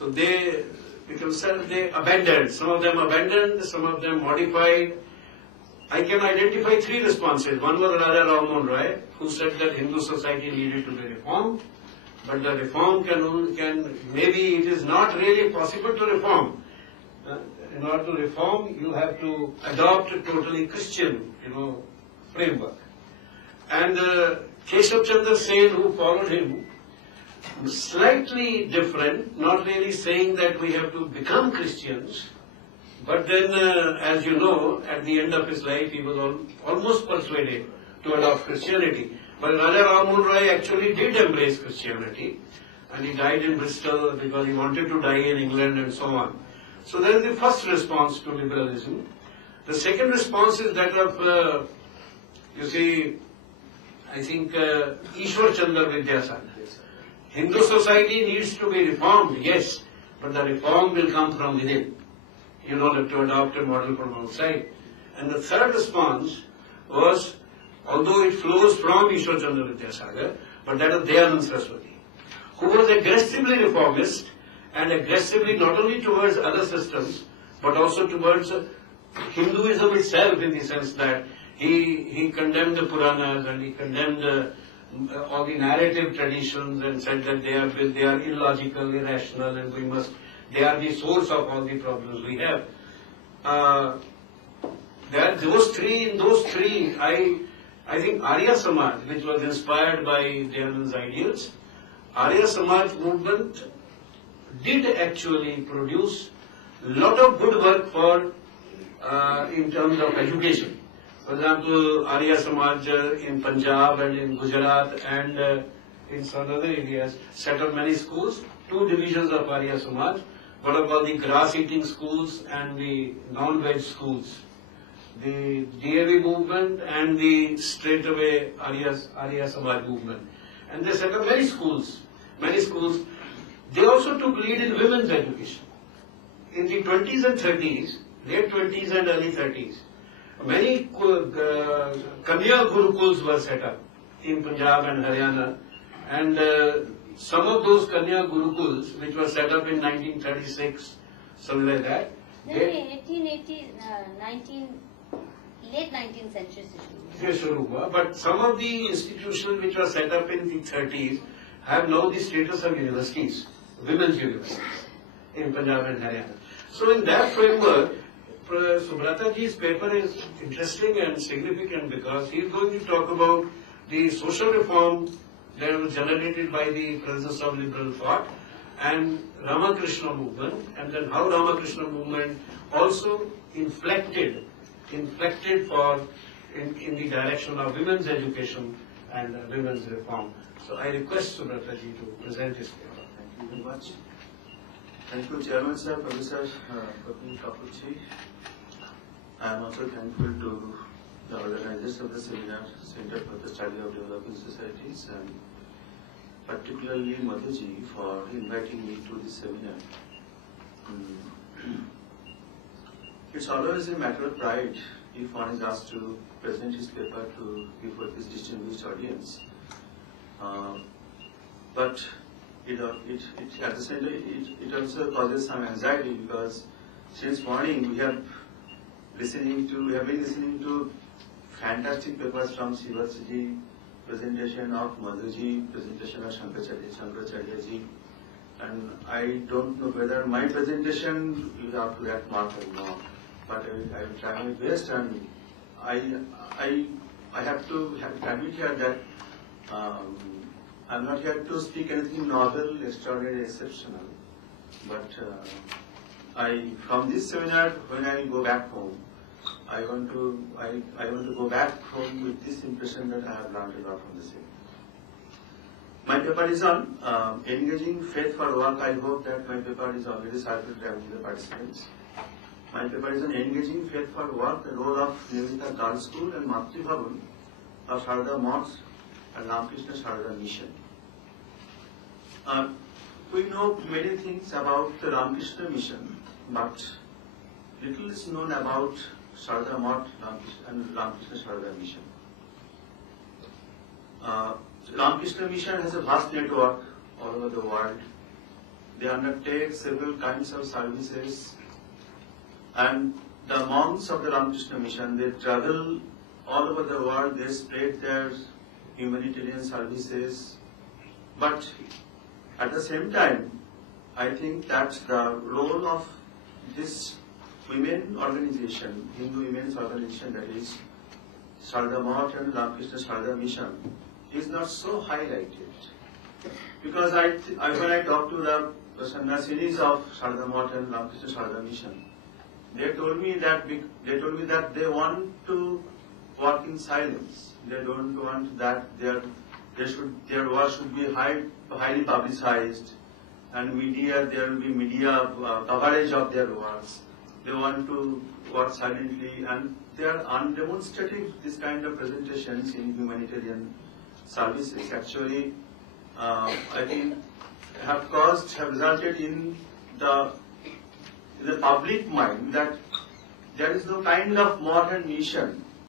So they abandoned. Some of them abandoned, some of them modified. I can identify three responses. One was Raja Ram Mohan Roy, who said that Hindu society needed to be reformed, but the reform can maybe it is not really possible to reform. In order to reform, you have to adopt a totally Christian, framework. And Keshav Chandra Sen, who followed him, slightly different, not really saying that we have to become Christians, but then, as you know, at the end of his life, he was almost persuaded to adopt Christianity. But Raja Ram Mohan Roy actually did embrace Christianity, and he died in Bristol because he wanted to die in England and so on. So that is the first response to liberalism. The second response is that of, I think Ishwar Chandra Vidyasagar. Hindu society needs to be reformed, yes, but the reform will come from within. You don't have to adopt a model from outside. And the third response was, although it flows from Ishwar Chandra Vidyasagar, but that is Dayanand Saraswati, who was aggressively reformist and aggressively not only towards other systems, but also towards Hinduism itself, in the sense that he condemned the Puranas and he condemned all the narrative traditions and said that they are illogical, irrational, and they are the source of all the problems we have. In those three, I think Arya Samaj, which was inspired by Dayanand's ideals, Arya Samaj movement did actually produce a lot of good work for in terms of education. For example, Arya Samaj in Punjab and in Gujarat and in some other areas set up many schools, two divisions of Arya Samaj. What about the grass-eating schools and the non-veg schools? The DAV movement and the straightaway Arya Samaj movement. And they set up many schools. They also took lead in women's education. In the 20s and 30s, late 20s and early 30s, many Kanya Gurukuls were set up in Punjab and Haryana, and some of those Kanya Gurukuls, which were set up in 1936, something like that. Late 19th century. But some of the institutions which were set up in the 30s have now the status of universities, women's universities in Punjab and Haryana. So in that framework, Subrataji's paper is interesting and significant because he is going to talk about the social reform that was generated by the presence of liberal thought and Ramakrishna movement, and then how Ramakrishna movement also inflected for in the direction of women's education and women's reform. So I request Subrataji to present his paper. Thank you very much. Thank you, Chairman Sir, Professor Kapil Kapoorji. I am also thankful to the organizers of the seminar, Center for the Study of Developing Societies, and particularly Madhuji for inviting me to this seminar. It's always a matter of pride if one is asked to present his paper before this distinguished audience. But at the same time, it also causes some anxiety because since morning we have been listening to fantastic papers from Shivaji, presentation of Madhuji, presentation of Shankaracharya-ji, and I don't know whether my presentation is up to that mark or not, but I will try my best, and I have to admit here that I'm not here to speak anything novel, extraordinary, exceptional, but from this seminar, when I go back home, I want to go back home with this impression that I have learned a lot from the seminar. My paper is on engaging faith for work. I hope that my paper is already circulated among the participants. My paper is on engaging faith for work, the role of Niyamita Girls' School and Matri Bhavan of Sharada Mosque and Ramakrishna Sharada Mission. We know many things about the Ramakrishna Mission, but little is known about Sharada Mosque and Ramakrishna Sharada Mission. Ramakrishna Mission has a vast network all over the world. they undertake several kinds of services, and the monks of the Ramakrishna Mission, they travel all over the world, they spread their humanitarian services, but at the same time, I think that the role of this women organization, Hindu women's organization, that is Sharda Math and Ramakrishna Sharda Mission, is not so highlighted. Because when I talk to the Sannasinis of Sharda Math and Ramakrishna Sharda Mission, they told me that they want to work in silence. They don't want that their work should be highly publicized, and there will be media coverage of their works. They want to work silently, and they are undemonstrative, this kind of presentations in humanitarian services. Actually, I think have resulted in the public mind that there is no kind of modern mission